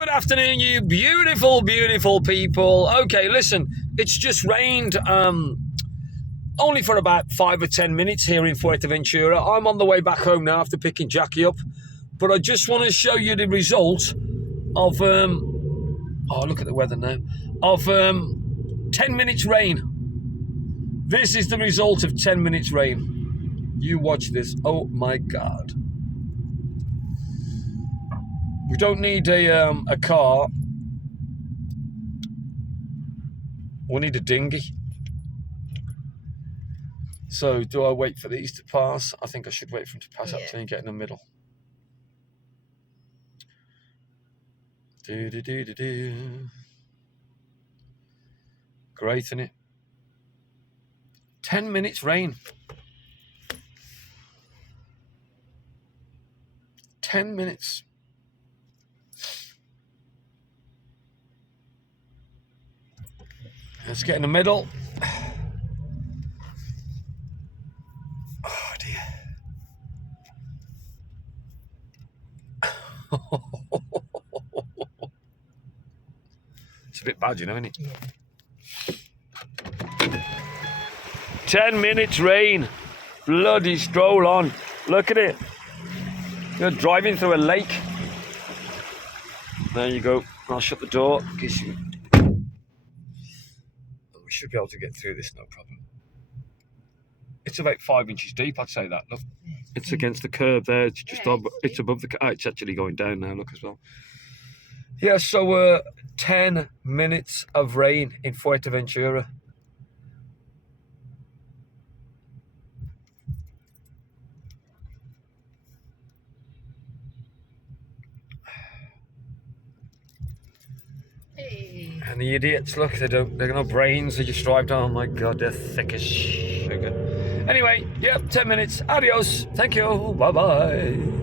Good afternoon, you beautiful, beautiful people. Okay, listen, it's just rained only for about 5 or 10 minutes here in Fuerteventura. I'm on the way back home now after picking Jackie up, but I just want to show you the result of, oh, look at the weather now, of 10 minutes rain. This is the result of 10 minutes rain. You watch this. Oh, my God. We don't need a car. We need a dinghy. So do I wait for these to pass? I think I should wait for them to pass up till you get in the middle. Great, isn't it? 10 minutes rain. 10 minutes. Let's get in the middle. Oh dear. It's a bit bad, you know, isn't it? Yeah. 10 minutes rain. Bloody stroll on. Look at it. You're driving through a lake. There you go. I'll shut the door. We should be able to get through this, no problem. It's about 5 inches deep, I'd say that. Look, it's against the curb there. It's just it's above the. Oh, it's actually going down now. Look as well. Yeah, so 10 minutes of rain in Fuerteventura. And the idiots, look, they've got no brains, they just drive down. Oh my God, they're thick as sugar. Anyway, yep, 10 minutes. Adios. Thank you. Bye-bye.